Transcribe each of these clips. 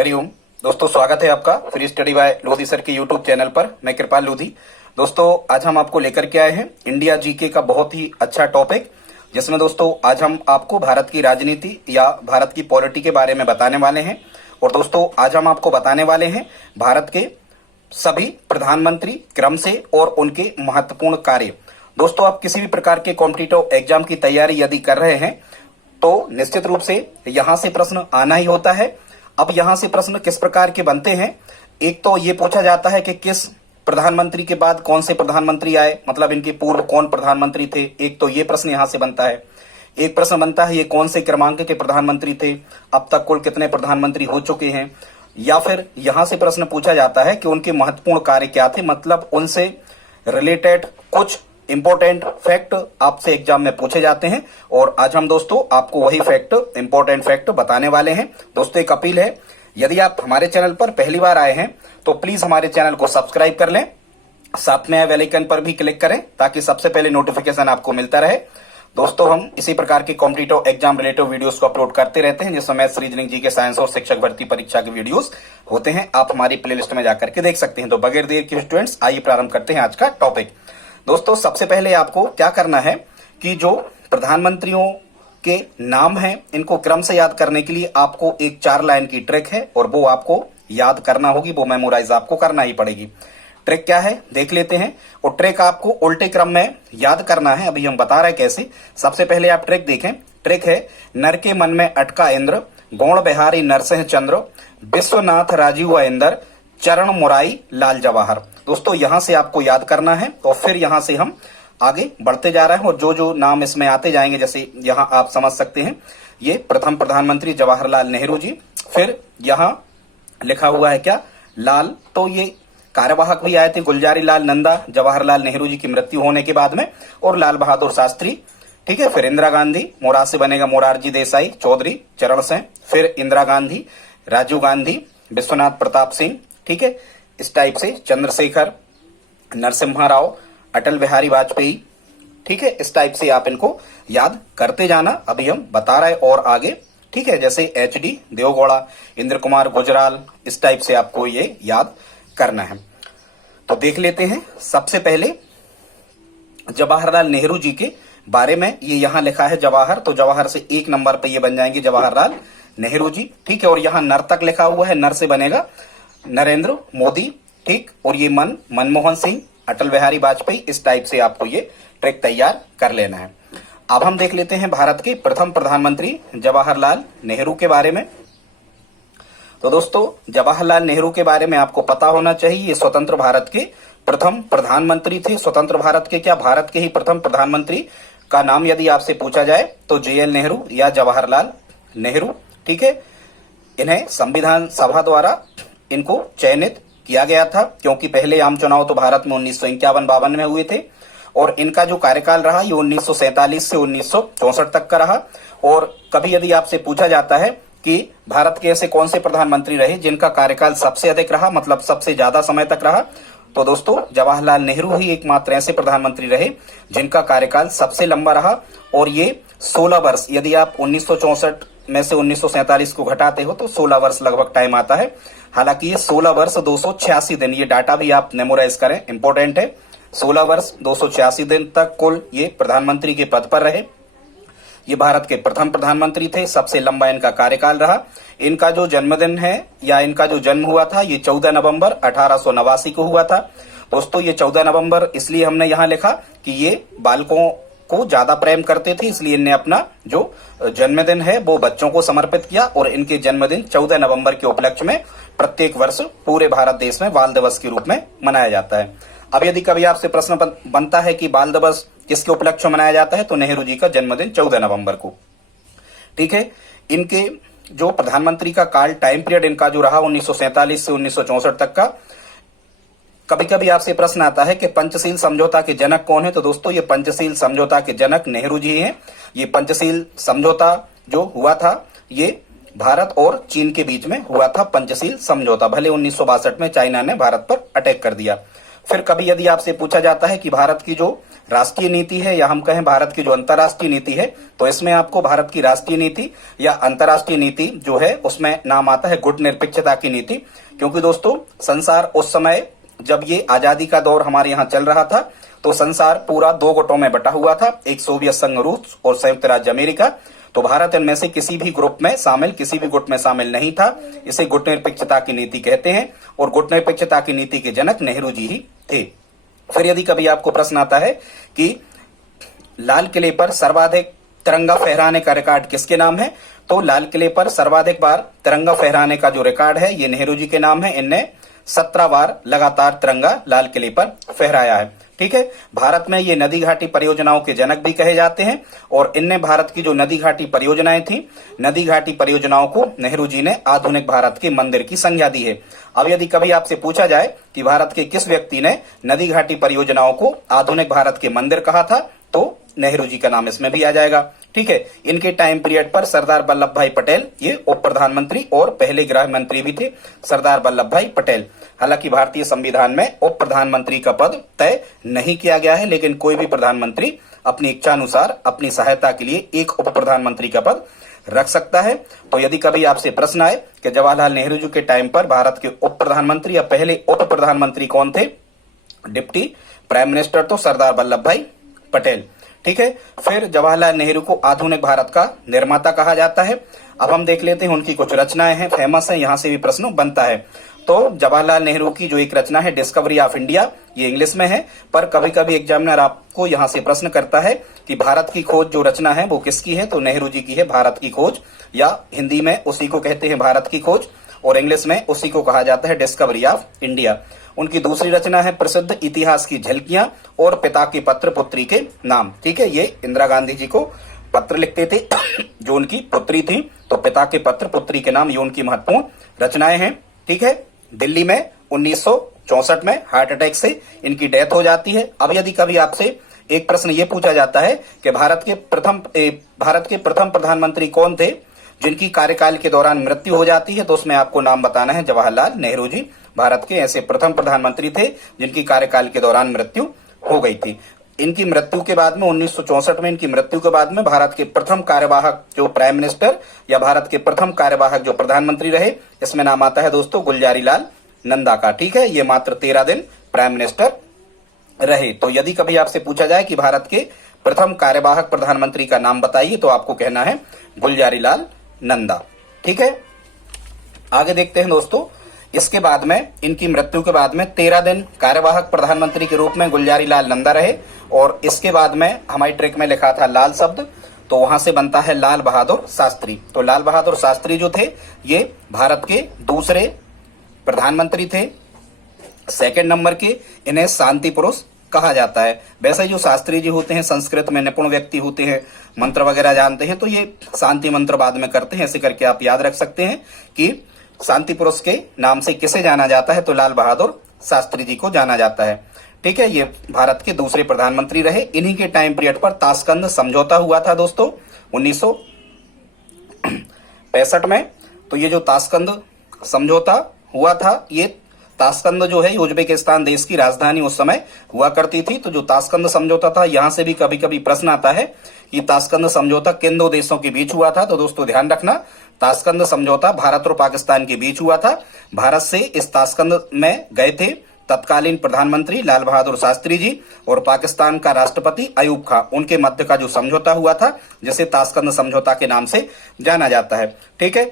हरिओम दोस्तों, स्वागत है आपका free study bye Lodhi sir के यूट्यूब चैनल पर। मैं कृपाल लोधी। दोस्तों आज हम आपको लेकर के आए हैं इंडिया जीके का बहुत ही अच्छा टॉपिक, जिसमें दोस्तों आज हम आपको भारत की राजनीति या भारत की पॉलिटी के बारे में बताने वाले हैं। और दोस्तों आज हम आपको बताने वाले हैं भारत के सभी प्रधानमंत्री क्रम से और उनके महत्वपूर्ण कार्य। दोस्तों आप किसी भी प्रकार के कॉम्पिटिटिव एग्जाम की तैयारी यदि कर रहे हैं तो निश्चित रूप से यहां से प्रश्न आना ही होता है। अब यहां से प्रश्न किस प्रकार के बनते हैं, एक तो ये पूछा जाता है कि किस प्रधानमंत्री के बाद कौन से प्रधानमंत्री आए, मतलब इनके पूर्व कौन प्रधानमंत्री थे। एक तो ये प्रश्न यहां से बनता है। एक प्रश्न बनता है ये कौन से क्रमांक के प्रधानमंत्री थे, अब तक कुल कितने प्रधानमंत्री हो चुके हैं। या फिर यहां से प्रश्न पूछा जाता है कि उनके महत्वपूर्ण कार्य क्या थे, मतलब उनसे रिलेटेड कुछ इंपॉर्टेंट फैक्ट आपसे एग्जाम में पूछे जाते हैं। और आज हम दोस्तों आपको वही फैक्ट, इंपॉर्टेंट फैक्ट बताने वाले हैं। दोस्तों एक अपील है, यदि आप हमारे चैनल पर पहली बार आए हैं तो प्लीज हमारे चैनल को सब्सक्राइब कर लें, साथ में बेल आइकन पर भी क्लिक करें ताकि सबसे पहले नोटिफिकेशन आपको मिलता रहे। दोस्तों हम इसी प्रकार के कॉम्पिटिटिव एग्जाम रिलेटेड वीडियोस को अपलोड करते रहते हैं, जिसमें मैथ्स, रीजनिंग, जीके, साइंस और शिक्षक भर्ती परीक्षा के वीडियोस होते हैं। आप हमारी प्लेलिस्ट में जाकर के देख सकते हैं। तो बगैर देर के स्टूडेंट्स आइए प्रारंभ करते हैं आज का टॉपिक। दोस्तों सबसे पहले आपको क्या करना है कि जो प्रधानमंत्रियों के नाम हैं इनको क्रम से याद करने के लिए आपको एक 4 लाइन की ट्रिक है और वो आपको याद करना होगी, वो मेमोराइज आपको करना ही पड़ेगी। ट्रिक क्या है देख लेते हैं। और ट्रिक आपको उल्टे क्रम में याद करना है, अभी हम बता रहे हैं कैसे। सबसे पहले आप ट्रिक देखें। ट्रिक है, नर के मन में अटका इंद्र, गौण बिहारी नरसिंह चंद्र, विश्वनाथ राजीव इंदर, चरण मुरारी लाल जवाहर। दोस्तों यहां से आपको याद करना है और फिर यहां से हम आगे बढ़ते जा रहे हैं और जो जो नाम इसमें आते जाएंगे, जैसे यहां आप समझ सकते हैं ये प्रथम प्रधानमंत्री जवाहरलाल नेहरू जी। फिर यहां लिखा हुआ है क्या, लाल, तो ये कार्यवाहक भी आए थे, गुलजारी लाल नंदा जवाहरलाल नेहरू जी की मृत्यु होने के बाद में, और लाल बहादुर शास्त्री। ठीक है, फिर इंदिरा गांधी, मोरार से बनेगा मोरारजी देसाई चौधरी चरण सिंह, फिर इंदिरा गांधी, राजीव गांधी, विश्वनाथ प्रताप सिंह, ठीक है, इस टाइप से चंद्रशेखर, नरसिम्हा राव, अटल बिहारी वाजपेयी। ठीक है, इस टाइप से आप इनको याद करते जाना, अभी हम बता रहे और आगे। ठीक है, जैसे एचडी देवगौड़ा, इंद्र कुमार गुजराल, इस टाइप से आपको ये याद करना है। तो देख लेते हैं। सबसे पहले जवाहरलाल नेहरू जी के बारे में, ये यहां लिखा है जवाहर, तो जवाहर से 1 नंबर पे ये बन जाएंगे जवाहरलाल नेहरू जी। ठीक है, और यहां नर तक लिखा हुआ है, नर से बनेगा नरेंद्र मोदी। ठीक, और ये मनमोहन सिंह, अटल बिहारी वाजपेयी। इस टाइप से आपको ये ट्रिक तैयार कर लेना है। अब हम देख लेते हैं भारत के प्रथम प्रधानमंत्री जवाहरलाल नेहरू के बारे में। तो दोस्तों जवाहरलाल नेहरू के बारे में आपको पता होना चाहिए, ये स्वतंत्र भारत के प्रथम प्रधानमंत्री थे। स्वतंत्र भारत के क्या, भारत के ही प्रथम प्रधानमंत्री का नाम यदि आपसे पूछा जाए तो JL नेहरू या जवाहरलाल नेहरू। ठीक है, इन्हें संविधान सभा द्वारा इनको चयनित किया गया था, क्योंकि पहले आम चुनाव तो भारत में 1951-52 में हुए थे और इनका जो कार्यकाल रहा ये 1947 से 1964 तक का रहा। और कभी यदि आपसे पूछा जाता है कि भारत के ऐसे कौन से प्रधानमंत्री रहे जिनका कार्यकाल सबसे अधिक रहा, मतलब सबसे ज्यादा समय तक रहा, तो दोस्तों जवाहरलाल नेहरू ही एकमात्र ऐसे प्रधानमंत्री रहे जिनका कार्यकाल सबसे लंबा रहा। और ये 16 वर्ष, यदि आप 1964 में से 1947 को घटाते हो तो 16 वर्ष लगभग टाइम आता है। हालांकि ये 16 वर्ष 286 दिन, ये डाटा भी आप मेमोराइज करें, इंपॉर्टेंट है। 16 वर्ष 286 दिन तक कुल ये प्रधानमंत्री के पद पर रहे। ये भारत के प्रथम प्रधानमंत्री थे, सबसे लंबा इनका कार्यकाल रहा। इनका जो जन्मदिन है या इनका जो जन्म हुआ था ये 14 नवंबर 1889 को हुआ था। दोस्तों ये 14 नवंबर इसलिए हमने यहाँ लिखा कि ये बालकों को ज्यादा प्रेम करते थे, इसलिए इन्हें अपना जो जन्मदिन है वो बच्चों को समर्पित किया। और इनके जन्मदिन 14 नवंबर के उपलक्ष्य में प्रत्येक वर्ष पूरे भारत देश में बाल दिवस के रूप में मनाया जाता है। अब यदि कभी आपसे प्रश्न बनता है कि बाल दिवस किसके उपलक्ष्य में मनाया जाता है, तो नेहरू जी का जन्मदिन 14 नवंबर को। ठीक है, इनके जो प्रधानमंत्री का काल टाइम पीरियड इनका जो रहा 1947 से 1964 तक का। कभी कभी आपसे प्रश्न आता है कि पंचशील समझौता के जनक कौन है, तो दोस्तों ये पंचशील समझौता के जनक नेहरू जी हैं। ये पंचशील समझौता जो हुआ था ये भारत और चीन के बीच में हुआ था, पंचशील समझौता। भले 1962 में चाइना ने भारत पर अटैक कर दिया। फिर कभी यदि आपसे पूछा जाता है कि भारत की जो राष्ट्रीय नीति है या हम कहें भारत की जो अंतर्राष्ट्रीय नीति है, तो इसमें आपको भारत की राष्ट्रीय नीति या अंतर्राष्ट्रीय नीति जो है उसमें नाम आता है गुट निरपेक्षता की नीति। क्योंकि दोस्तों संसार उस समय जब ये आजादी का दौर हमारे यहाँ चल रहा था तो संसार पूरा दो गुटों में बटा हुआ था, एक सोवियत संघ रूस और संयुक्त राज्य अमेरिका। तो भारत इनमें से किसी भी ग्रुप में शामिल, किसी भी गुट में शामिल नहीं था। इसे गुट निरपेक्षता की नीति कहते हैं और गुट निरपेक्षता की नीति के जनक नेहरू जी ही थे। फिर यदि कभी आपको प्रश्न आता है कि लाल किले पर सर्वाधिक तिरंगा फहराने का रिकॉर्ड किसके नाम है, तो लाल किले पर सर्वाधिक बार तिरंगा फहराने का जो रिकॉर्ड है ये नेहरू जी के नाम है। इनने 17 बार लगातार तिरंगा लाल किले पर फहराया है। ठीक है, भारत में ये नदी घाटी परियोजनाओं के जनक भी कहे जाते हैं और इनने भारत की जो नदी घाटी परियोजनाएं थी, नदी घाटी परियोजनाओं को नेहरू जी ने आधुनिक भारत के मंदिर की संज्ञा दी है। अब यदि कभी आपसे पूछा जाए कि भारत के किस व्यक्ति ने नदी घाटी परियोजनाओं को आधुनिक भारत के मंदिर कहा था, तो नेहरू जी का नाम इसमें भी आ जाएगा। ठीक है, इनके टाइम पीरियड पर सरदार वल्लभ भाई पटेल ये उप प्रधानमंत्री और पहले गृह मंत्री भी थे, सरदार वल्लभ भाई पटेल। हालांकि भारतीय संविधान में उप प्रधानमंत्री का पद तय नहीं किया गया है, लेकिन कोई भी प्रधानमंत्री अपनी इच्छा अनुसार अपनी सहायता के लिए एक उप प्रधानमंत्री का पद रख सकता है। तो यदि कभी आपसे प्रश्न आए कि जवाहरलाल नेहरू जी के टाइम पर भारत के उप प्रधानमंत्री या पहले उप प्रधानमंत्री कौन थे, डिप्टी प्राइम मिनिस्टर तो सरदार वल्लभ भाई पटेल। ठीक है, फिर जवाहरलाल नेहरू को आधुनिक भारत का निर्माता कहा जाता है। अब हम देख लेते हैं उनकी कुछ रचनाएं हैं, फेमस हैं, यहां से भी प्रश्न बनता है। तो जवाहरलाल नेहरू की जो एक रचना है डिस्कवरी ऑफ इंडिया, ये इंग्लिश में है, पर कभी कभी एग्जामिनर आपको यहां से प्रश्न करता है कि भारत की खोज जो रचना है वो किसकी है, तो नेहरू जी की है भारत की खोज, या हिंदी में उसी को कहते हैं भारत की खोज और इंग्लिश में उसी को कहा जाता है डिस्कवरी ऑफ इंडिया। उनकी दूसरी रचना है प्रसिद्ध इतिहास की झलकियां और पिता के पत्र पुत्री के नाम। ठीक है, ये इंदिरा गांधी जी को पत्र लिखते थे जो उनकी पुत्री थी, तो पिता के पत्र पुत्री के नाम, ये उनकी महत्वपूर्ण रचनाएं हैं। ठीक है, दिल्ली में 1964 में हार्ट अटैक से इनकी डेथ हो जाती है। अब यदि कभी आपसे एक प्रश्न ये पूछा जाता है कि भारत के प्रथम प्रधानमंत्री कौन थे जिनकी कार्यकाल के दौरान मृत्यु हो जाती है, तो उसमें आपको नाम बताना है जवाहरलाल नेहरू जी। भारत के ऐसे प्रथम प्रधानमंत्री थे जिनकी कार्यकाल के दौरान मृत्यु हो गई थी। इनकी मृत्यु के बाद में 1964 में इनकी मृत्यु के बाद में भारत के प्रथम कार्यवाहक जो प्राइम मिनिस्टर या भारत के प्रथम कार्यवाहक जो प्रधानमंत्री रहे, इसमें नाम आता है दोस्तों गुलजारी लाल नंदा का। ठीक है, ये मात्र 13 दिन प्राइम मिनिस्टर रहे। तो यदि कभी आपसे पूछा जाए कि भारत के प्रथम कार्यवाहक प्रधानमंत्री का नाम बताइए, तो आपको कहना है गुलजारी लाल नंदा। ठीक है, आगे देखते हैं दोस्तों। इसके बाद में इनकी मृत्यु के बाद में 13 दिन कार्यवाहक प्रधानमंत्री के रूप में गुलजारी लाल नंदा रहे और इसके बाद में हमारी ट्रिक में लिखा था लाल शब्द, तो वहां से बनता है लाल बहादुर शास्त्री। तो लाल बहादुर शास्त्री जो थे ये भारत के दूसरे प्रधानमंत्री थे, सेकंड नंबर के। इन्हें शांति पुरुष कहा जाता है। वैसे जो शास्त्री जी होते हैं संस्कृत में निपुण व्यक्ति होते हैं, मंत्र वगैरह जानते हैं, तो ये शांति मंत्र बाद में करते हैं। ऐसे करके आप याद रख सकते हैं कि शांति पुरुष के नाम से किसे जाना जाता है, तो लाल बहादुर शास्त्री जी को जाना जाता है। ठीक है, ये भारत के दूसरे प्रधानमंत्री रहे। इन्हीं के टाइम पीरियड पर ताशकंद समझौता हुआ था दोस्तों 1965 में। तो ये जो ताशकंद समझौता हुआ था, ये ताशकंद जो है उज्बेकिस्तान देश की राजधानी उस समय हुआ करती थी। तो जो ताशकंद समझौता था, यहां से भी कभी कभी प्रश्न आता है कि ताशकंद समझौता किन दो देशों के बीच हुआ था। तो दोस्तों ध्यान रखना, ताशकंद समझौता भारत और पाकिस्तान के बीच हुआ था। भारत से इस ताशकंद में गए थे तत्कालीन प्रधानमंत्री लाल बहादुर शास्त्री जी और पाकिस्तान का राष्ट्रपति अयूब खां। उनके मध्य का जो समझौता हुआ था, जिसे ताशकंद समझौता के नाम से जाना जाता है। ठीक है,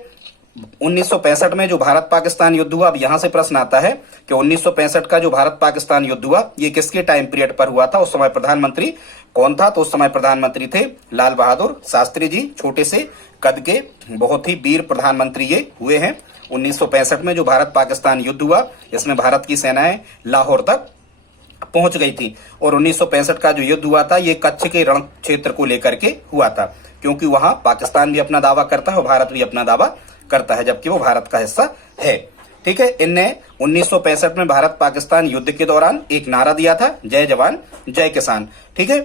1965 में जो भारत पाकिस्तान युद्ध हुआ, अब यहां से प्रश्न आता है कि 1965 का जो भारत पाकिस्तान युद्ध हुआ, ये किसके टाइम पीरियड पर हुआ था, उस समय प्रधानमंत्री कौन था, तो उस समय प्रधानमंत्री थे लाल बहादुर शास्त्री जी। छोटे से कद के बहुत ही वीर प्रधानमंत्री ये हुए हैं। 1965 में जो भारत पाकिस्तान युद्ध हुआ, इसमें भारत की सेनाएं लाहौर तक पहुंच गई थी और 1965 का जो युद्ध हुआ था, ये कच्छ के रण क्षेत्र को लेकर के हुआ था, क्योंकि वहां पाकिस्तान भी अपना दावा करता है और भारत भी अपना दावा करता है, जबकि वो भारत का हिस्सा है। ठीक है, इनने 1965 में भारत पाकिस्तान युद्ध के दौरान एक नारा दिया था, जय जवान जय किसान। ठीक है,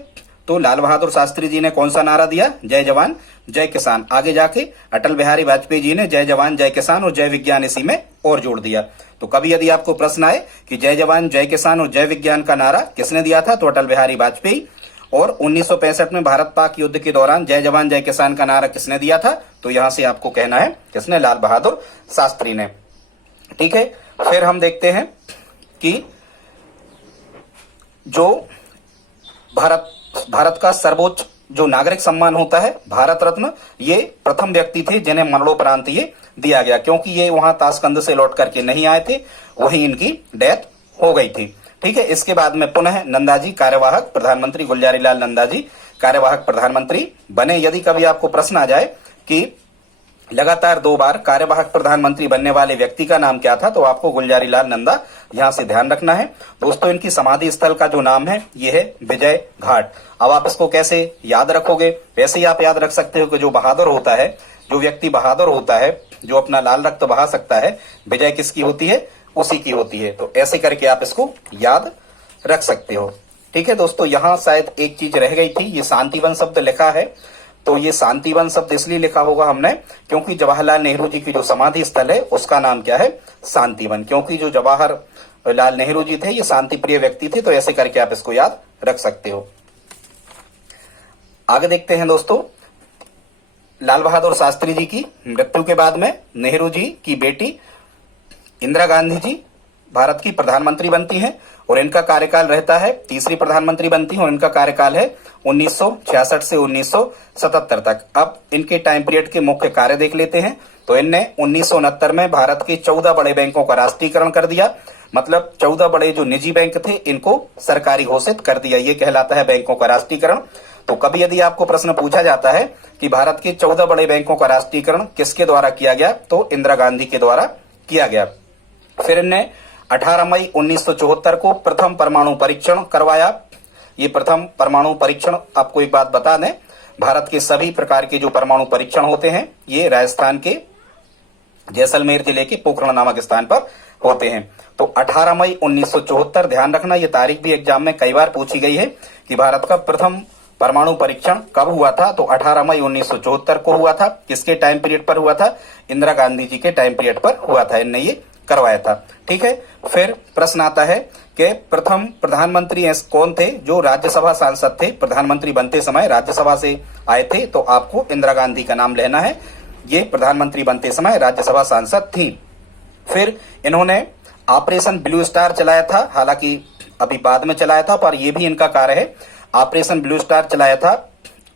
तो लाल बहादुर शास्त्री जी ने कौन सा नारा दिया, जय जवान जय किसान। आगे जाके अटल बिहारी वाजपेयी जी ने जय जवान जय किसान और जय विज्ञान इसी में और जोड़ दिया। तो कभी यदि आपको प्रश्न आए कि जय जवान जय किसान और जय विज्ञान का नारा किसने दिया था, तो अटल बिहारी वाजपेयी। और 1965 में भारत पाक युद्ध के दौरान जय जवान जय किसान का नारा किसने दिया था? तो यहां से आपको कहना है किसने? लाल बहादुर शास्त्री ने। ठीक है, फिर हम देखते हैं कि जो भारत का सर्वोच्च जो नागरिक सम्मान होता है भारत रत्न, ये प्रथम व्यक्ति थे जिन्हें मरणोपरांत ये दिया गया, क्योंकि ये वहां ताशकंद से लौट करके नहीं आए थे, वहीं इनकी डेथ हो गई थी। ठीक है, इसके बाद में पुनः नंदाजी कार्यवाहक प्रधानमंत्री, गुलजारीलाल नंदा जी कार्यवाहक प्रधानमंत्री बने। यदि कभी आपको प्रश्न आ जाए कि लगातार 2 बार कार्यवाहक प्रधानमंत्री बनने वाले व्यक्ति का नाम क्या था, तो आपको गुलजारीलाल नंदा यहां से ध्यान रखना है। दोस्तों, इनकी समाधि स्थल का जो नाम है ये है विजय घाट। अब आप इसको कैसे याद रखोगे? वैसे ही आप याद रख सकते हो कि जो बहादुर होता है, जो व्यक्ति बहादुर होता है, जो अपना लाल रक्त बहा सकता है, विजय किसकी होती है? उसी की होती है। तो ऐसे करके आप इसको याद रख सकते हो। ठीक है दोस्तों, यहां शायद एक चीज रह गई थी, ये शांतिवन शब्द लिखा है, तो ये शांतिवन शब्द इसलिए लिखा होगा हमने क्योंकि जवाहरलाल नेहरू जी की जो समाधि स्थल है उसका नाम क्या है? शांतिवन। क्योंकि जो जवाहरलाल नेहरू जी थे ये शांति प्रिय व्यक्ति थे, तो ऐसे करके आप इसको याद रख सकते हो। आगे देखते हैं दोस्तों, लाल बहादुर शास्त्री जी की मृत्यु के बाद में नेहरू जी की बेटी इंदिरा गांधी जी भारत की प्रधानमंत्री बनती हैं और इनका कार्यकाल रहता है, तीसरी प्रधानमंत्री बनती हैं और इनका कार्यकाल है 1966 से 1977 तक। अब इनके टाइम पीरियड के मुख्य कार्य देख लेते हैं। तो इनने 1969 में भारत के 14 बड़े बैंकों का राष्ट्रीयकरण कर दिया, मतलब 14 बड़े जो निजी बैंक थे इनको सरकारी घोषित कर दिया, ये कहलाता है बैंकों का राष्ट्रीयकरण। तो कभी यदि आपको प्रश्न पूछा जाता है कि भारत के 14 बड़े बैंकों का राष्ट्रीयकरण किसके द्वारा किया गया, तो इंदिरा गांधी के द्वारा किया गया। फिर इनने 18 मई 1974 को प्रथम परमाणु परीक्षण करवाया। ये प्रथम परमाणु परीक्षण, आपको एक बात बता दें, भारत के सभी प्रकार के जो परमाणु परीक्षण होते हैं ये राजस्थान के जैसलमेर जिले के पोखरण नामक स्थान पर होते हैं। तो 18 मई 1974, ध्यान रखना ये तारीख भी एग्जाम में कई बार पूछी गई है कि भारत का प्रथम परमाणु परीक्षण कब हुआ था, तो 18 मई 1974 को हुआ था। किसके टाइम पीरियड पर हुआ था? इंदिरा गांधी जी के टाइम पीरियड पर हुआ था, इनने ये करवाया था। ठीक है, फिर प्रश्न आता है कि प्रथम प्रधानमंत्री कौन थे जो राज्यसभा सांसद थे, प्रधानमंत्री बनते समय राज्यसभा से आए थे, तो आपको इंदिरा गांधी का नाम लेना है, ये प्रधानमंत्री बनते समय राज्यसभा सांसद थी। फिर इन्होंने ऑपरेशन ब्लू स्टार चलाया था, हालांकि अभी बाद में चलाया था, पर यह भी इनका कार्य है। ऑपरेशन ब्लू स्टार चलाया था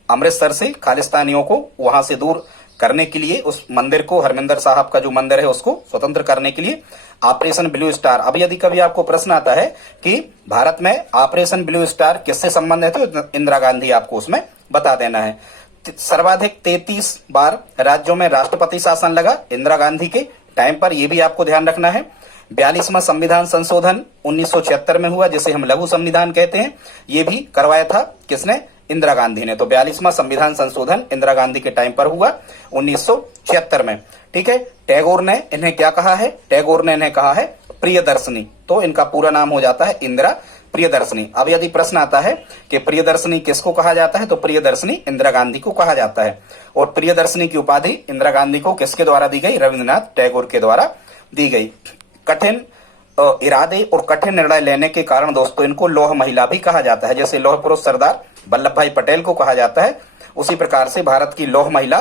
अमृतसर से खालिस्तानियों को वहां से दूर करने के लिए, उस मंदिर को, हरमिंदर साहब का जो मंदिर है उसको स्वतंत्र करने के लिए ऑपरेशन ब्लू स्टार। अब यदि कभी आपको प्रश्न आता है कि भारत में ऑपरेशन ब्लू स्टार किससे संबंधित है, तो इंदिरा गांधी आपको उसमें बता देना है। सर्वाधिक 33 बार राज्यों में राष्ट्रपति शासन लगा इंदिरा गांधी के टाइम पर, यह भी आपको ध्यान रखना है। 42वां संविधान संशोधन 1976 में हुआ, जिसे हम लघु संविधान कहते हैं, यह भी करवाया था किसने? इंदिरा गांधी ने। तो 42वां संविधान संशोधन इंदिरा गांधी के टाइम पर हुआ 1976 में। ठीक है, टैगोर ने इन्हें क्या कहा है? टैगोर ने इन्हें कहा है प्रियदर्शनी, तो इनका पूरा नाम हो जाता है इंदिरा प्रियदर्शनी। अब यदि प्रश्न आता है कि प्रियदर्शनी किसको कहा जाता है, तो प्रियदर्शनी इंदिरा गांधी को कहा जाता है। और प्रियदर्शनी की उपाधि इंदिरा गांधी को किसके द्वारा दी गई? रविंद्रनाथ टैगोर के द्वारा दी गई। कठिन इरादे और कठिन निर्णय लेने के कारण दोस्तों इनको लौह महिला भी कहा जाता है। जैसे लौह पुरुष सरदार वल्लभ भाई पटेल को कहा जाता है, उसी प्रकार से भारत की लौह महिला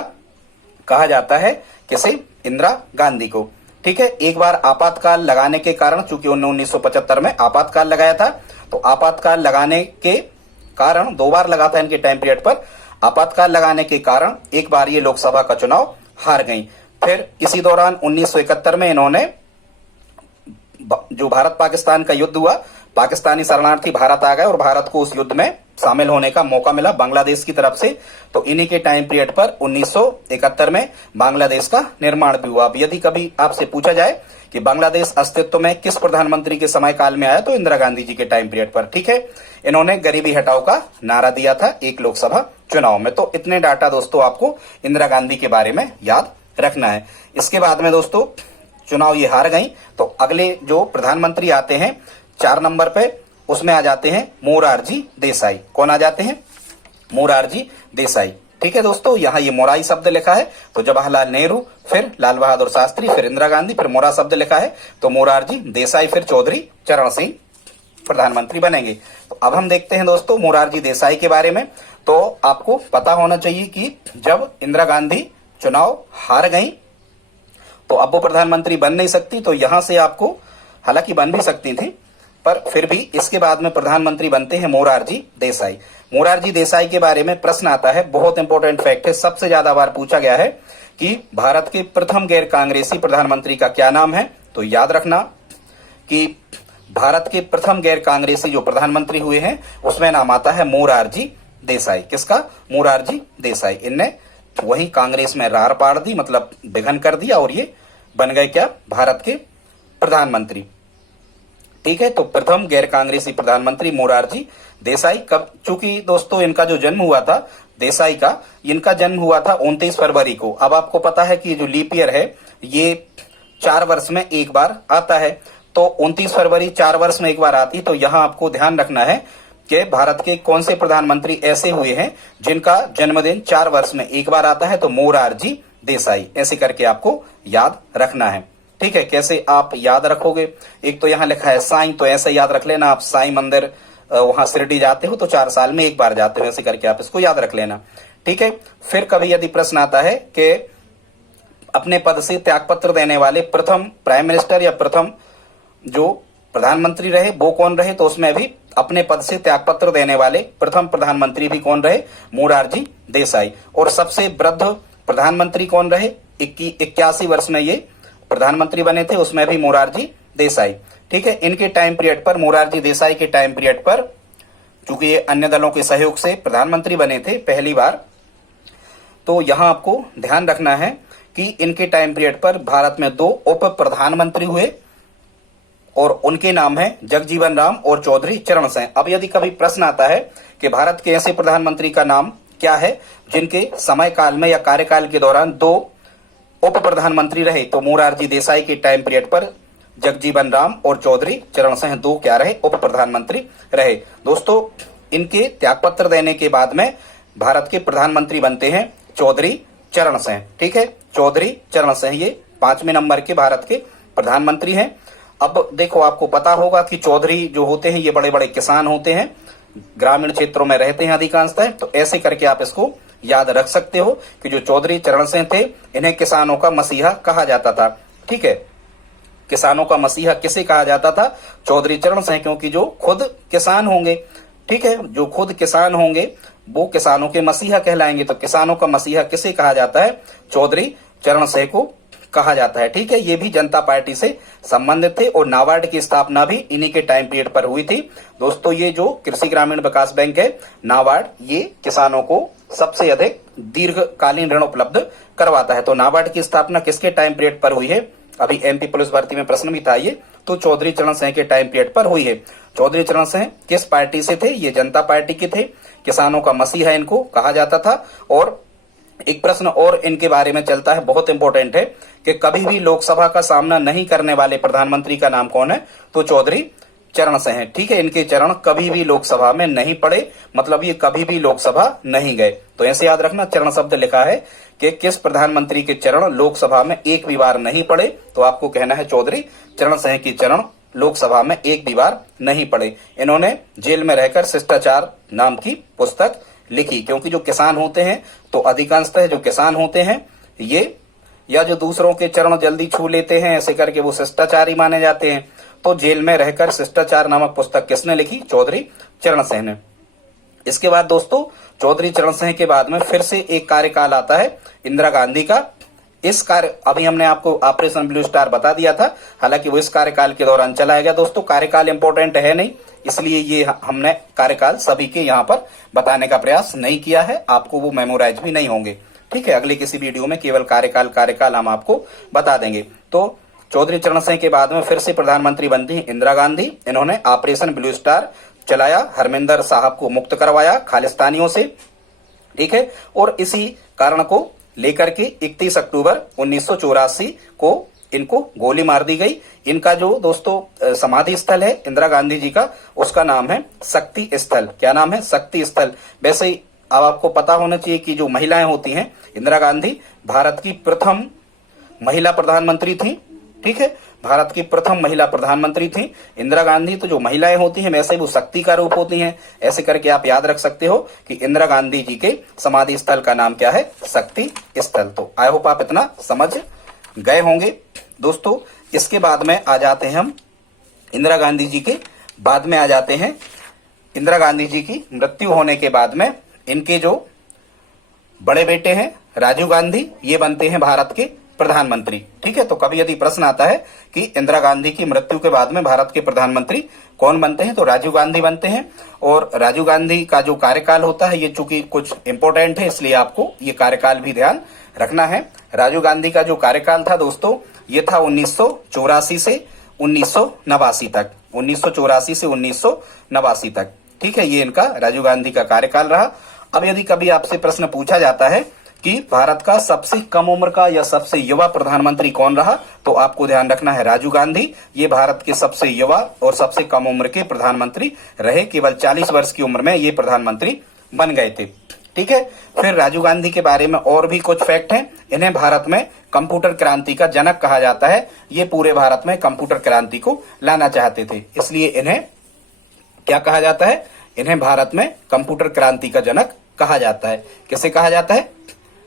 कहा जाता है किसे? इंदिरा गांधी को। ठीक है, एक बार आपातकाल लगाने के कारण, चूंकि उन्होंने 1975 में आपातकाल लगाया था, तो आपातकाल लगाने के कारण 2 बार लगा था इनके टाइम पीरियड पर, आपातकाल लगाने के कारण एक बार ये लोकसभा का चुनाव हार गई। फिर इसी दौरान 1971 में इन्होंने जो भारत पाकिस्तान का युद्ध हुआ, पाकिस्तानी शरणार्थी भारत आ गए और भारत को उस युद्ध में शामिल होने का मौका मिला बांग्लादेश की तरफ से। तो इन्हीं के टाइम पीरियड पर 1971 में बांग्लादेश का निर्माण भी हुआ। अब यदि कभी आपसे पूछा जाए कि बांग्लादेश अस्तित्व में किस प्रधानमंत्री के समय काल में आया, तो इंदिरा गांधी जी के टाइम पीरियड पर। ठीक है, इन्होंने गरीबी हटाओ का नारा दिया था एक लोकसभा चुनाव में। तो इतने डाटा दोस्तों आपको इंदिरा गांधी के बारे में याद रखना है। इसके बाद में दोस्तों चुनाव ये हार गई, तो अगले जो प्रधानमंत्री आते हैं 4 नंबर पे, उसमें आ जाते हैं मोरारजी देसाई। कौन आ जाते हैं? मोरारजी देसाई। ठीक है दोस्तों, यहाँ ये मोराई शब्द लिखा है, तो जवाहरलाल नेहरू, फिर लाल बहादुर शास्त्री, फिर इंदिरा गांधी, फिर मोरा शब्द लिखा है, तो मोरारजी देसाई, फिर चौधरी चरण सिंह प्रधानमंत्री बनेंगे। तो अब हम देखते हैं दोस्तों मोरारजी देसाई के बारे में। तो आपको पता होना चाहिए कि जब इंदिरा गांधी चुनाव हार गई तो अब वो प्रधानमंत्री बन नहीं सकती, तो यहां से आपको, हालांकि बन भी सकती थी पर फिर भी इसके बाद में प्रधानमंत्री बनते हैं मोरारजी देसाई। मोरारजी देसाई के बारे में प्रश्न आता है, बहुत इंपॉर्टेंट फैक्ट है, सबसे ज्यादा बार पूछा गया है कि भारत के प्रथम गैर कांग्रेसी प्रधानमंत्री का क्या नाम है। तो याद रखना कि भारत के प्रथम गैर कांग्रेसी जो प्रधानमंत्री हुए हैं उसमें नाम आता है मोरारजी देसाई। किसका? मोरारजी देसाई। इनने वही कांग्रेस में रार पाड़ दी, मतलब विघन कर दिया और ये बन गए क्या? भारत के प्रधानमंत्री। ठीक है, तो प्रथम गैर कांग्रेसी प्रधानमंत्री मोरारजी देसाई। कब? चूंकि दोस्तों इनका जो जन्म हुआ था देसाई का, इनका जन्म हुआ था 29 फरवरी को। अब आपको पता है कि जो लीप ईयर है ये 4 वर्ष में एक बार आता है, तो 29 फरवरी 4 वर्ष में एक बार आती। तो यहां आपको ध्यान रखना है कि भारत के कौन से प्रधानमंत्री ऐसे हुए हैं जिनका जन्मदिन 4 वर्ष में एक बार आता है, तो मोरारजी देसाई। ऐसे करके आपको याद रखना है। ठीक है, कैसे आप याद रखोगे? एक तो यहां लिखा है साईं, तो ऐसे याद रख लेना, आप साईं मंदिर वहां शिरडी जाते हो तो 4 साल में एक बार जाते हो, ऐसे करके आप इसको याद रख लेना। ठीक है, फिर कभी यदि प्रश्न आता है कि अपने पद से त्यागपत्र देने वाले प्रथम प्राइम मिनिस्टर या प्रथम जो प्रधानमंत्री रहे वो कौन रहे, तो उसमें भी अपने पद से त्यागपत्र देने वाले प्रथम प्रधानमंत्री भी कौन रहे? मोरारजी देसाई। और सबसे वृद्ध प्रधानमंत्री कौन रहे? 81 वर्ष में ये प्रधानमंत्री बने थे, उसमें भी मोरारजी देसाई। ठीक है, इनके टाइम पीरियड पर, मोरारजी देसाई के टाइम पीरियड पर, चूंकि ये अन्य दलों के सहयोग से प्रधानमंत्री बने थे पहली बार, तो यहां आपको ध्यान रखना है कि इनके टाइम पीरियड पर भारत में 2 उप प्रधानमंत्री हुए और उनके नाम है जगजीवन राम और चौधरी चरण सिंह। अब यदि कभी प्रश्न आता है कि भारत के ऐसे प्रधानमंत्री का नाम क्या है जिनके समय काल में या कार्यकाल के दौरान 2 उप प्रधानमंत्री रहे, तो मोरारजी देसाई के टाइम पीरियड पर जगजीवन राम और चौधरी चरण सिंह 2 क्या रहे? उप प्रधानमंत्री रहे। दोस्तों इनके त्यागपत्र देने के बाद में भारत के प्रधानमंत्री बनते हैं चौधरी चरण सिंह। ठीक है, चौधरी चरण सिंह ये 5वें नंबर के भारत के प्रधानमंत्री हैं। अब देखो, आपको पता होगा कि चौधरी जो होते हैं ये बड़े बड़े किसान होते हैं, ग्रामीण क्षेत्रों में रहते हैं अधिकांशतः, तो ऐसे करके आप इसको याद रख सकते हो कि जो चौधरी चरण सिंह थे इन्हें किसानों का मसीहा कहा जाता था। ठीक है, किसानों का मसीहा किसे कहा जाता था? चौधरी चरण सिंह, क्योंकि जो खुद किसान होंगे, ठीक है, जो खुद किसान होंगे वो किसानों के मसीहा कहलाएंगे। तो किसानों का मसीहा किसे कहा जाता है? चौधरी चरण सिंह को कहा जाता है। ठीक है, ये भी जनता पार्टी से संबंधित थे और नाबार्ड की स्थापना भी इन्हीं के टाइम पीरियड पर हुई थी। दोस्तों ये जो कृषि ग्रामीण विकास बैंक है नाबार्ड, ये किसानों को सबसे अधिक दीर्घकालीन ऋण उपलब्ध करवाता है। तो नाबार्ड की स्थापना किसके टाइम पीरियड पर हुई है? अभी एमपी पुलिस भर्ती में प्रश्न भी था ये, तो चौधरी चरण सिंह के टाइम पीरियड पर हुई है। चौधरी चरण सिंह किस पार्टी से थे? ये जनता पार्टी के थे, किसानों का मसीहा इनको कहा जाता था। और एक प्रश्न और इनके बारे में चलता है, बहुत इंपॉर्टेंट है, कि कभी भी लोकसभा का सामना नहीं करने वाले प्रधानमंत्री का नाम कौन है? तो चौधरी चरण सिंह है। ठीक है, इनके चरण कभी भी लोकसभा में नहीं पड़े, मतलब ये कभी भी लोकसभा नहीं गए। तो ऐसे याद रखना, चरण शब्द लिखा है कि किस प्रधानमंत्री के चरण लोकसभा में एक भी बार नहीं पड़े, तो आपको कहना है चौधरी चरण सिंह के चरण लोकसभा में एक भी बार नहीं पड़े। इन्होंने जेल में रहकर शिष्टाचार नाम की पुस्तक लिखी, क्योंकि जो किसान होते हैं तो अधिकांशतः जो किसान होते हैं ये या जो दूसरों के चरण जल्दी छू लेते हैं, ऐसे करके वो शिष्टाचारी माने जाते हैं। तो जेल में रहकर शिष्टाचार नामक पुस्तक किसने लिखी? चौधरी चरण सिंह ने। इसके बाद दोस्तों चौधरी चरण सिंह के बाद में फिर से एक कार्यकाल आता है इंदिरा गांधी का। इस कार्य, अभी हमने आपको ऑपरेशन ब्लू स्टार बता दिया था, हालांकि वो इस कार्यकाल के दौरान चलाया गया। दोस्तों कार्यकाल इंपॉर्टेंट है नहीं, इसलिए ये हमने कार्यकाल सभी के यहाँ पर बताने का प्रयास नहीं किया है, आपको वो मेमोराइज भी नहीं होंगे। ठीक है, अगले किसी वीडियो में केवल कार्यकाल हम आपको बता देंगे। तो चौधरी चरण सिंह के बाद में फिर से प्रधानमंत्री बनती है इंदिरा गांधी। इन्होंने ऑपरेशन ब्लू स्टार चलाया, हरमिंदर साहब को मुक्त करवाया खालिस्तानियों से। ठीक है, और इसी कारण को लेकर के 31 अक्टूबर 1984 को इनको गोली मार दी गई। इनका जो दोस्तों समाधि स्थल है इंदिरा गांधी जी का, उसका नाम है शक्ति स्थल। क्या नाम है? शक्ति स्थल। वैसे ही अब आपको पता होना चाहिए कि जो महिलाएं होती हैं, इंदिरा गांधी भारत की प्रथम महिला प्रधानमंत्री थी। ठीक है, भारत की प्रथम महिला प्रधानमंत्री थी इंदिरा गांधी। तो जो महिलाएं होती हैं वैसे वो शक्ति का रूप होती हैं, ऐसे करके आप याद रख सकते हो कि इंदिरा गांधी जी के समाधि स्थल का नाम क्या है, शक्ति स्थल। तो आई होप आप इतना समझ गए होंगे दोस्तों। इसके बाद में आ जाते हैं हम इंदिरा गांधी जी के बाद में आ जाते हैं इंदिरा गांधी जी की मृत्यु होने के बाद में इनके जो बड़े बेटे हैं राजीव गांधी, ये बनते हैं भारत के प्रधानमंत्री। ठीक है, तो कभी यदि प्रश्न आता है कि इंदिरा गांधी की मृत्यु के बाद में भारत के प्रधानमंत्री कौन बनते हैं, तो राजीव गांधी बनते हैं। और राजीव गांधी का जो कार्यकाल होता है ये चूंकि कुछ इंपॉर्टेंट है, इसलिए आपको ये कार्यकाल भी ध्यान रखना है। राजीव गांधी का जो कार्यकाल था दोस्तों, ये था 1984 से 1989 तक, 1984 से 1989 तक। ठीक है, ये इनका राजीव गांधी का कार्यकाल रहा। अब यदि कभी आपसे प्रश्न पूछा जाता है कि भारत का सबसे कम उम्र का या सबसे युवा प्रधानमंत्री कौन रहा, तो आपको ध्यान रखना है राजीव गांधी। ये भारत के सबसे युवा और सबसे कम उम्र के प्रधानमंत्री रहे, केवल 40 वर्ष की उम्र में ये प्रधानमंत्री बन गए थे। ठीक है, फिर राजीव गांधी के बारे में और भी कुछ फैक्ट हैं। इन्हें भारत में कंप्यूटर क्रांति का जनक कहा जाता है। ये पूरे भारत में कंप्यूटर क्रांति को लाना चाहते थे, इसलिए इन्हें क्या कहा जाता है, इन्हें भारत में कंप्यूटर क्रांति का जनक कहा जाता है। किसे कहा जाता है,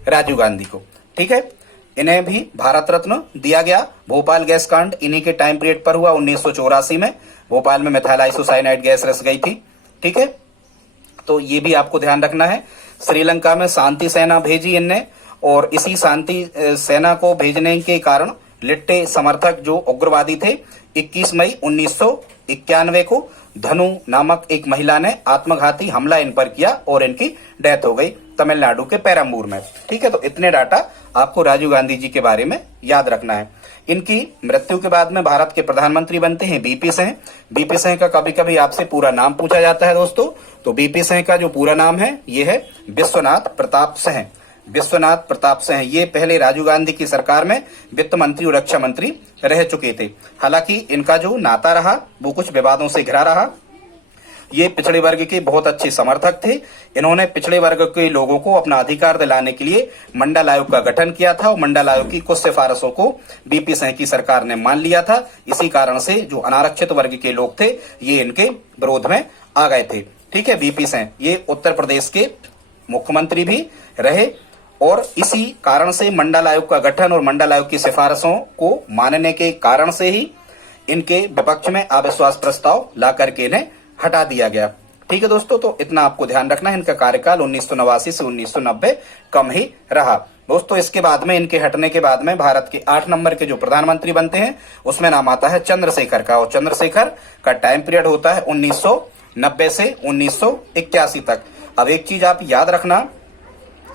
राजीव गांधी को। ठीक है, इन्हें भी भारत रत्न दिया गया। भोपाल गैस कांड इन्हीं के टाइम पीरियड पर हुआ 1984 में। भोपाल में मेथाइल आइसोसाइनाइड गैस रिस गई थी। ठीक है, तो ये भी आपको ध्यान रखना है। श्रीलंका में शांति सेना भेजी इनने, और इसी शांति सेना को भेजने के कारण लिट्टे समर्थक जो उग्रवादी थे, 21 मई 1991 को धनु नामक एक महिला ने आत्मघाती हमला इन पर किया और इनकी डेथ हो गई तमिलनाडु के पेरम्बूर में। ठीक है, तो इतने डाटा आपको राजीव गांधी जी के बारे में याद रखना है। इनकी मृत्यु के बाद में भारत के प्रधानमंत्री बनते हैं बीपी सिंह। बीपी सिंह का कभी कभी आपसे पूरा नाम पूछा जाता है दोस्तों, तो बीपी सिंह का जो पूरा नाम है ये है विश्वनाथ प्रताप सिंह। विश्वनाथ प्रताप सिंह ये पहले राजीव गांधी की सरकार में वित्त मंत्री और रक्षा मंत्री रह चुके थे। हालांकि इनका जो नाता रहा वो कुछ विवादों से घिरा रहा। ये पिछड़े वर्ग के बहुत अच्छे समर्थक थे। इन्होंने पिछड़े वर्ग के लोगों को अपना अधिकार दिलाने के लिए मंडल आयोग का गठन किया था, और मंडल आयोग की कुछ सिफारिशों को बीपी सिंह की सरकार ने मान लिया था। इसी कारण से जो अनारक्षित वर्ग के लोग थे ये इनके विरोध में आ गए थे। ठीक है, बीपी सिंह ये उत्तर प्रदेश के मुख्यमंत्री भी रहे, और इसी कारण से मंडल आयोग का गठन और मंडल आयोग की सिफारिशों को मानने के कारण से ही इनके विपक्ष में अविश्वास प्रस्ताव ला करके इन्हें हटा दिया गया। ठीक है दोस्तों, तो इतना आपको ध्यान रखना है। इनका कार्यकाल 1989 से 1990 कम ही रहा दोस्तों। इसके बाद में इनके हटने के बाद में भारत के 8 नंबर के जो प्रधानमंत्री बनते हैं उसमें नाम आता है चंद्रशेखर का, और चंद्रशेखर का टाइम पीरियड होता है 1990 से 1981 तक। अब एक चीज आप याद रखना,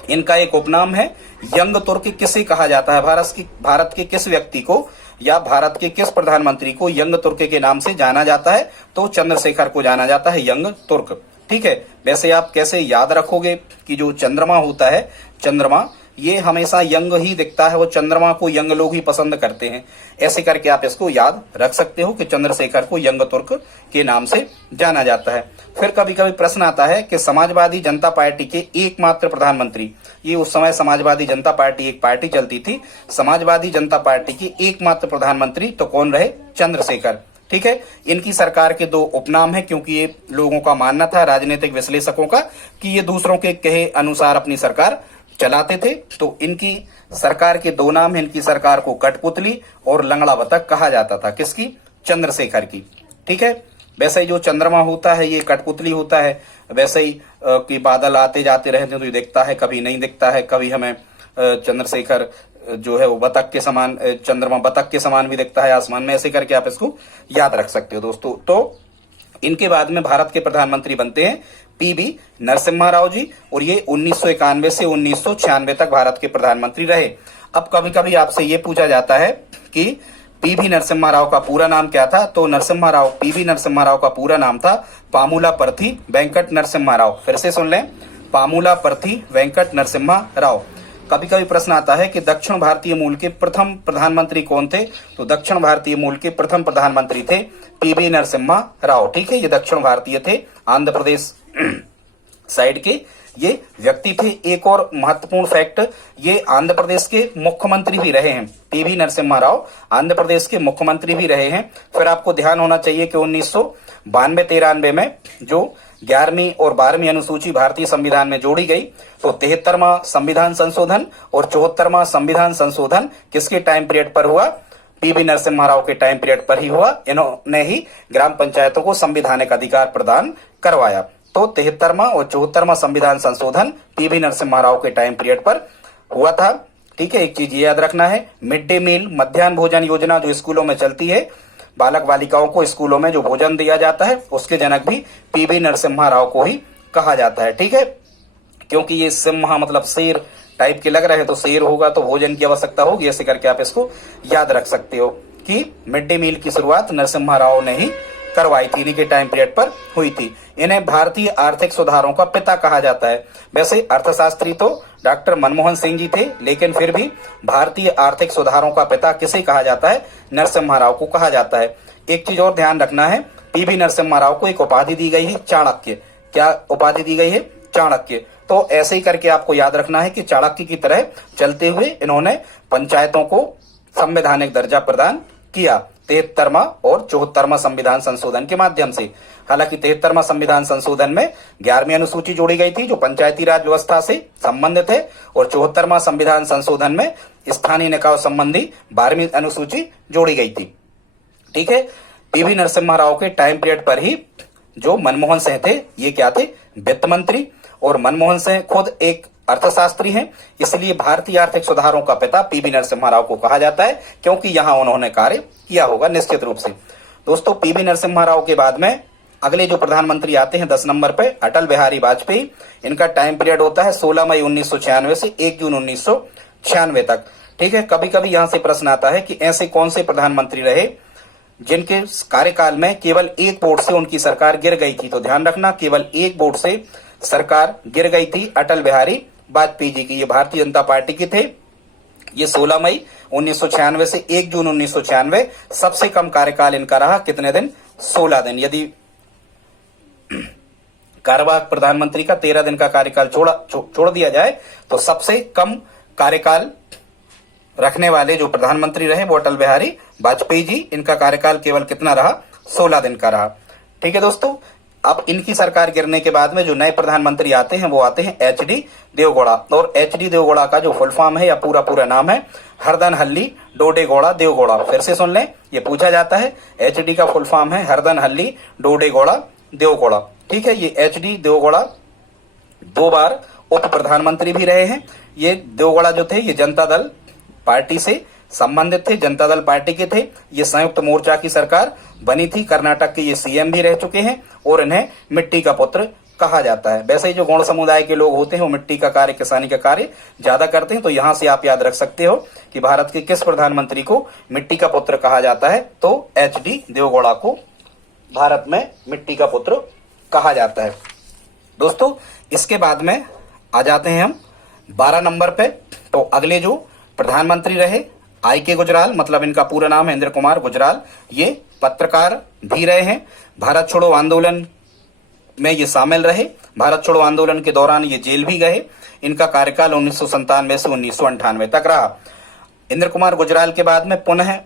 इनका एक उपनाम है यंग तुर्क। किसे कहा जाता है, भारत के किस व्यक्ति को या भारत के किस प्रधानमंत्री को यंग तुर्क के नाम से जाना जाता है, तो चंद्रशेखर को जाना जाता है यंग तुर्क। ठीक है, वैसे आप कैसे याद रखोगे कि जो चंद्रमा होता है, चंद्रमा ये हमेशा यंग ही दिखता है, वो चंद्रमा को यंग लोग ही पसंद करते हैं। ऐसे करके आप इसको याद रख सकते हो कि चंद्रशेखर को यंग तुर्क के नाम से जाना जाता है। फिर कभी कभी प्रश्न आता है कि समाजवादी जनता पार्टी के एकमात्र प्रधानमंत्री, ये उस समय समाजवादी जनता पार्टी एक पार्टी चलती थी, समाजवादी जनता पार्टी के एकमात्र प्रधानमंत्री तो कौन रहे, चंद्रशेखर। ठीक है, इनकी सरकार के 2 उपनाम है, क्योंकि ये लोगों का मानना था, राजनीतिक विश्लेषकों का, कि ये दूसरों के कहे अनुसार अपनी सरकार चलाते थे। तो इनकी सरकार के 2 नाम है। इनकी सरकार को कठपुतली और लंगड़ा बतख कहा जाता था। किसकी, चंद्रशेखर की। ठीक है, वैसे ही जो चंद्रमा होता है ये कठपुतली होता है, वैसे ही कि बादल आते जाते रहते हैं तो ये दिखता है, कभी नहीं दिखता है, कभी हमें चंद्रशेखर जो है वो बतख के समान, चंद्रमा बतख के समान भी दिखता है आसमान में। ऐसे करके आप इसको याद रख सकते हो दोस्तों। तो इनके बाद में भारत के प्रधानमंत्री बनते हैं पीवी नरसिम्हा राव जी, और ये 1991 से 1996 तक भारत के प्रधानमंत्री रहे। अब कभी कभी आपसे ये पूछा जाता है कि पीवी नरसिम्हा राव का पूरा नाम क्या था, तो पीवी नरसिम्हा राव का पूरा नाम था पामुलापर्थी वेंकट नरसिम्हा राव। फिर से सुन लें, पामुलापर्थी वेंकट नरसिम्हा राव। कभी कभी प्रश्न आता है कि दक्षिण भारतीय मूल के प्रथम प्रधानमंत्री कौन थे, तो दक्षिण भारतीय मूल के प्रथम प्रधानमंत्री थे पीवी नरसिम्हा राव। ठीक है, ये दक्षिण भारतीय थे, आंध्र प्रदेश साइड के ये व्यक्ति थे। एक और महत्वपूर्ण फैक्ट, ये आंध्र प्रदेश के मुख्यमंत्री भी रहे हैं। पीवी नरसिम्हा राव आंध्र प्रदेश के मुख्यमंत्री भी रहे हैं। फिर आपको ध्यान होना चाहिए कि 1992-93 में जो 11वीं और 12वीं अनुसूची भारतीय संविधान में जोड़ी गई, तो 73वां संविधान संशोधन और 74वां संविधान संशोधन किसके टाइम पीरियड पर हुआ? पीवी नरसिम्हा राव के टाइम पीरियड पर ही हुआ। इन्होंने ही ग्राम पंचायतों को संवैधानिक अधिकार प्रदान करवाया। तो 73वां और 74वां संविधान संशोधन पीवी नरसिम्हा राव के टाइम पीरियड पर हुआ था। ठीक है, एक चीज याद रखना है, मिड डे मील मध्याह्न भोजन योजना जो स्कूलों में चलती है, बालक बालिकाओं को स्कूलों में जो भोजन दिया जाता है, उसके जनक भी पीवी नरसिम्हा राव को ही कहा जाता है। ठीक है, क्योंकि ये सिम्हा मतलब शेर टाइप के लग रहे हैं, तो शेर होगा तो भोजन की आवश्यकता होगी, ऐसे करके आप इसको याद रख सकते हो कि मिड डे मील की शुरुआत नरसिम्हा राव ने ही करवाई थी, इन्हीं के टाइम पीरियड पर हुई थी। इन्हें भारतीय आर्थिक सुधारों का पिता कहा जाता है। वैसे अर्थशास्त्री तो डॉक्टर मनमोहन सिंह जी थे, लेकिन फिर भी भारतीय आर्थिक सुधारों का पिता किसे कहा जाता है? नरसिम्हा राव को कहा जाता है। एक चीज और ध्यान रखना है, पीवी नरसिम्हा राव को एक उपाधि दी गई है, चाणक्य। क्या उपाधि दी गई है? चाणक्य। तो ऐसे ही करके आपको याद रखना है कि चाणक्य की तरह चलते हुए इन्होंने पंचायतों को संवैधानिक दर्जा प्रदान किया 73वां और 74वां संविधान संशोधन के माध्यम से। हालांकि 73वां संविधान संशोधन में 11वीं अनुसूची जोड़ी गई थी जो पंचायती राज व्यवस्था से संबंधित है, और 74वां संविधान संशोधन में स्थानीय निकाय संबंधी 12वीं अनुसूची जोड़ी गई थी। ठीक है, पीवी नरसिम्हा राव के टाइम पीरियड पर ही जो मनमोहन सिंह थे, ये क्या थे? वित्त मंत्री। और मनमोहन सिंह खुद एक अर्थशास्त्री हैं, इसलिए भारतीय आर्थिक सुधारों का पिता पीवी नरसिम्हा राव को कहा जाता है, क्योंकि यहां उन्होंने कार्य किया होगा निश्चित रूप से। दोस्तों, पीवी नरसिम्हा राव के बाद में अगले जो प्रधानमंत्री आते हैं 10 नंबर पे, अटल बिहारी वाजपेयी। इनका टाइम पीरियड होता है 16 मई 1996 से 1 जून 1996 तक। ठीक है, कभी कभी यहां से प्रश्न आता है कि ऐसे कौन से प्रधानमंत्री रहे जिनके कार्यकाल में केवल एक वोट से उनकी सरकार गिर गई थी? तो ध्यान रखना, केवल एक वोट से सरकार गिर गई थी अटल बिहारी वाजपेयी जी की। ये भारतीय जनता पार्टी के थे। ये 16 मई 1996 से 1 जून 1996 सबसे कम कार्यकाल इनका रहा। कितने दिन? 16 दिन। यदि कार्यवाहक प्रधानमंत्री का 13 दिन का कार्यकाल छोड़ दिया जाए तो सबसे कम कार्यकाल रखने वाले जो प्रधानमंत्री रहे वो अटल बिहारी वाजपेयी जी। इनका कार्यकाल केवल कितना रहा? 16 दिन का रहा। ठीक है दोस्तों, अब इनकी सरकार गिरने के बाद में जो नए प्रधानमंत्री आते हैं वो आते हैं एचडी देवगौड़ा। और एचडी देवगौड़ा का जो फुल फॉर्म है या पूरा नाम है हरदनहल्ली डोडेगौड़ा देवगौड़ा। फिर से सुन लें, ये पूछा जाता है। एचडी का फुल फॉर्म है हरदनहल्ली डोडेगौड़ा देवगौड़ा। ठीक है, ये एचडी देवगौड़ा 2 बार उप प्रधानमंत्री भी रहे हैं। ये देवगौड़ा जो थे ये जनता दल पार्टी से संबंधित थे, जनता दल पार्टी के थे। ये संयुक्त मोर्चा की सरकार बनी थी। कर्नाटक के ये सीएम भी रह चुके हैं और इन्हें मिट्टी का पुत्र कहा जाता है। वैसे ही जो गौड़ समुदाय के लोग होते हैं वो मिट्टी का कार्य, किसानी का कार्य ज्यादा करते हैं। तो यहां से आप याद रख सकते हो कि भारत के किस प्रधानमंत्री को मिट्टी का पुत्र कहा जाता है? तो एचडी देवगौड़ा को भारत में मिट्टी का पुत्र कहा जाता है। दोस्तों, इसके बाद में आ जाते हैं हम 12 नंबर पे। तो अगले जो प्रधानमंत्री रहे आई.के. गुजराल, मतलब इनका पूरा नाम है इंद्र कुमार गुजराल। ये पत्रकार भी रहे हैं। भारत छोड़ो आंदोलन में ये शामिल रहे। भारत छोड़ो आंदोलन के दौरान ये जेल भी गए। इनका कार्यकाल 1997 से 1998 तक रहा। इंद्र कुमार गुजराल के बाद में पुनः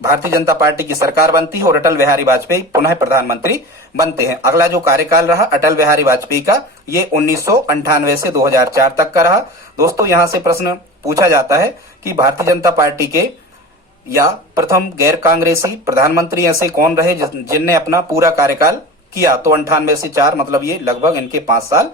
भारतीय जनता पार्टी की सरकार बनती है और अटल बिहारी वाजपेयी पुनः प्रधानमंत्री बनते हैं। अगला जो कार्यकाल रहा अटल बिहारी वाजपेयी का, ये 1998 से 2004 तक का रहा। दोस्तों, यहां से प्रश्न पूछा जाता है कि भारतीय जनता पार्टी के या प्रथम गैर कांग्रेसी प्रधानमंत्री ऐसे कौन रहे जिनने अपना पूरा कार्यकाल किया? तो 98 से 4, मतलब ये लगभग इनके 5 साल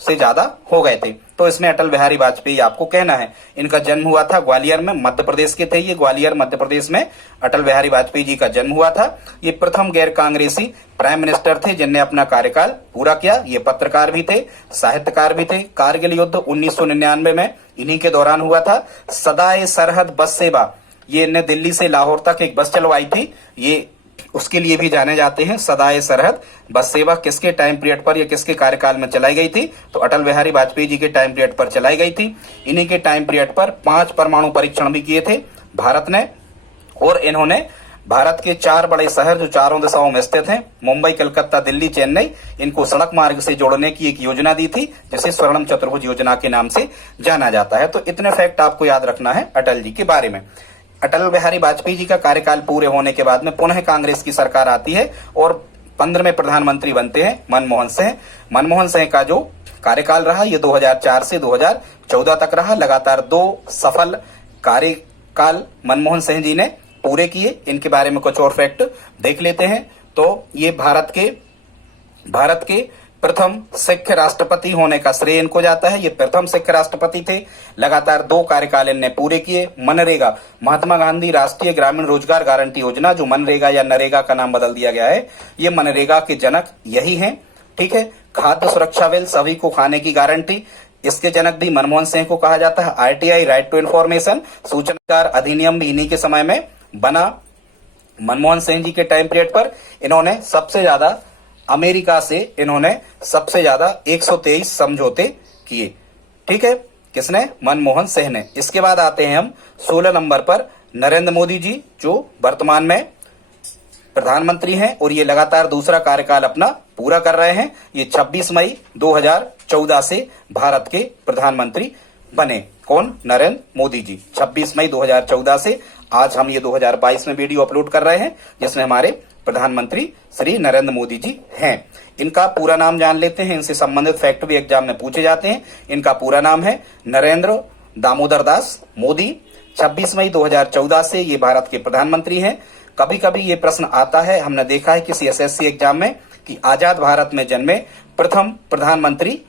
से ज्यादा हो गए थे। तो इसमें अटल बिहारी वाजपेयी आपको कहना है। इनका जन्म हुआ था ग्वालियर में, मध्य प्रदेश के थे ये। ग्वालियर मध्य प्रदेश में अटल बिहारी वाजपेयी जी का जन्म हुआ था। ये प्रथम गैर कांग्रेसी प्राइम मिनिस्टर थे जिनने अपना कार्यकाल पूरा किया। ये पत्रकार भी थे, साहित्यकार भी थे। कारगिल युद्ध 1999 में इन्हीं के दौरान हुआ था। सदाए सरहद बस सेवा, ये इन्हें दिल्ली से लाहौर तक एक बस चलवाई थी, ये उसके लिए भी जाने जाते हैं। सदाए सरहद बस सेवा किसके टाइम पीरियड पर या किसके कार्यकाल में चलाई गई थी? तो अटल बिहारी वाजपेयी जी के टाइम पीरियड पर चलाई गई थी। इन्हीं के टाइम पीरियड पर 5 परमाणु परीक्षण भी किए थे भारत ने। और इन्होंने भारत के 4 बड़े शहर जो चारों दिशाओं में स्थित हैं, मुंबई, कलकत्ता, दिल्ली, चेन्नई, इनको सड़क मार्ग से जोड़ने की एक योजना दी थी, जिसे स्वर्णम चतुर्भुज योजना के नाम से जाना जाता है। तो इतने फैक्ट आपको याद रखना है अटल जी के बारे में। अटल बिहारी वाजपेयी जी का कार्यकाल पूरे होने के बाद में पुनः कांग्रेस की सरकार आती है और 15वें प्रधानमंत्री बनते हैं मनमोहन सिंह। मनमोहन सिंह का जो कार्यकाल रहा ये 2004 से 2014 तक रहा। लगातार 2 सफल कार्यकाल मनमोहन सिंह जी ने पूरे किए। इनके बारे में कुछ और फैक्ट देख लेते हैं। तो ये भारत के प्रथम सिख राष्ट्रपति होने का श्रेय इनको जाता है। ये प्रथम सिख राष्ट्रपति थे। लगातार 2 कार्यकाल इनने पूरे किए। मनरेगा, महात्मा गांधी राष्ट्रीय ग्रामीण रोजगार गारंटी योजना, जो मनरेगा या नरेगा का नाम बदल दिया गया है, ये मनरेगा के जनक यही हैं। ठीक है। खाद्य सुरक्षा बिल, सभी को खाने की गारंटी, इसके जनक भी मनमोहन सिंह को कहा जाता है। आरटीआई, राइट टू इन्फॉर्मेशन, सूचना अधिनियम भी इन्हीं के समय में बना। मनमोहन सिंह जी के टाइम पीरियड पर इन्होंने सबसे ज्यादा अमेरिका से 123 समझौते किए। ठीक है। किसने? मनमोहन सिंह ने। इसके बाद आते हैं हम 16 नंबर पर नरेंद्र मोदी जी, जो वर्तमान में प्रधानमंत्री हैं और ये लगातार दूसरा कार्यकाल अपना पूरा कर रहे हैं। ये 26 मई 2014 से भारत के प्रधानमंत्री बने। कौन? नरेंद्र मोदी जी। 26 मई 2014 से आज हम ये 2022 में वीडियो अपलोड कर रहे हैं, जिसमें हमारे प्रधानमंत्री श्री नरेंद्र मोदी जी हैं। इनका पूरा नाम जान लेते हैं। इनसे संबंधित फैक्ट भी एग्जाम में पूछे जाते हैं। इनका पूरा नाम है नरेंद्र दामोदर दास मोदी। 26 मई 2014 से ये भारत के प्रधानमंत्री हैं। कभी कभी ये प्रश्न आता है, हमने देखा है किसी एसएससी एग्जाम में, कि आजाद भारत में जन्मे प्रथम प्रधानमंत्री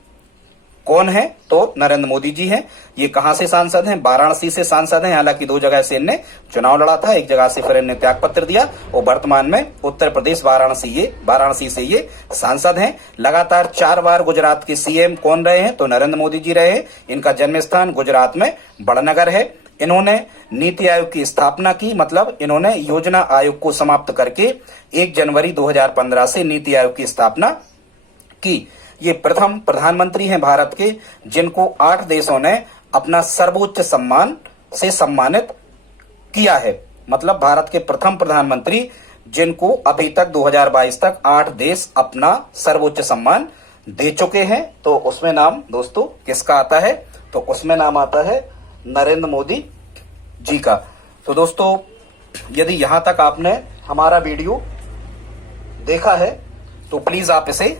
कौन है? तो नरेंद्र मोदी जी हैं। ये कहां से सांसद हैं? वाराणसी से सांसद हैं। हालांकि 2 जगह से इनने चुनाव लड़ा था, एक जगह से फिर इनने त्याग पत्र दिया और वर्तमान में उत्तर प्रदेश वाराणसी से ये सांसद हैं। लगातार 4 बार गुजरात के सीएम कौन रहे हैं? तो नरेंद्र मोदी जी रहे हैं। इनका जन्म स्थान गुजरात में बड़नगर है। इन्होंने नीति आयोग की स्थापना की, मतलब इन्होंने योजना आयोग को समाप्त करके 1 जनवरी 2015 से नीति आयोग की स्थापना की। ये प्रथम प्रधानमंत्री हैं भारत के, जिनको 8 देशों ने अपना सर्वोच्च सम्मान से सम्मानित किया है। मतलब भारत के प्रथम प्रधानमंत्री जिनको अभी तक 2022 तक 8 देश अपना सर्वोच्च सम्मान दे चुके हैं। तो उसमें नाम दोस्तों किसका आता है? तो उसमें नाम आता है नरेंद्र मोदी जी का। तो दोस्तों, यदि यहां तक आपने हमारा वीडियो देखा है तो प्लीज आप इसे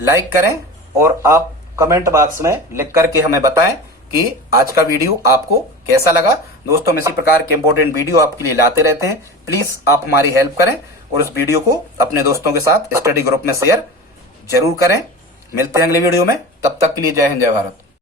लाइक करें और आप कमेंट बॉक्स में लिख करके हमें बताएं कि आज का वीडियो आपको कैसा लगा। दोस्तों, हम इसी प्रकार के इंपॉर्टेंट वीडियो आपके लिए लाते रहते हैं। प्लीज आप हमारी हेल्प करें और इस वीडियो को अपने दोस्तों के साथ स्टडी ग्रुप में शेयर जरूर करें। मिलते हैं अगले वीडियो में, तब तक के लिए जय हिंद, जय भारत।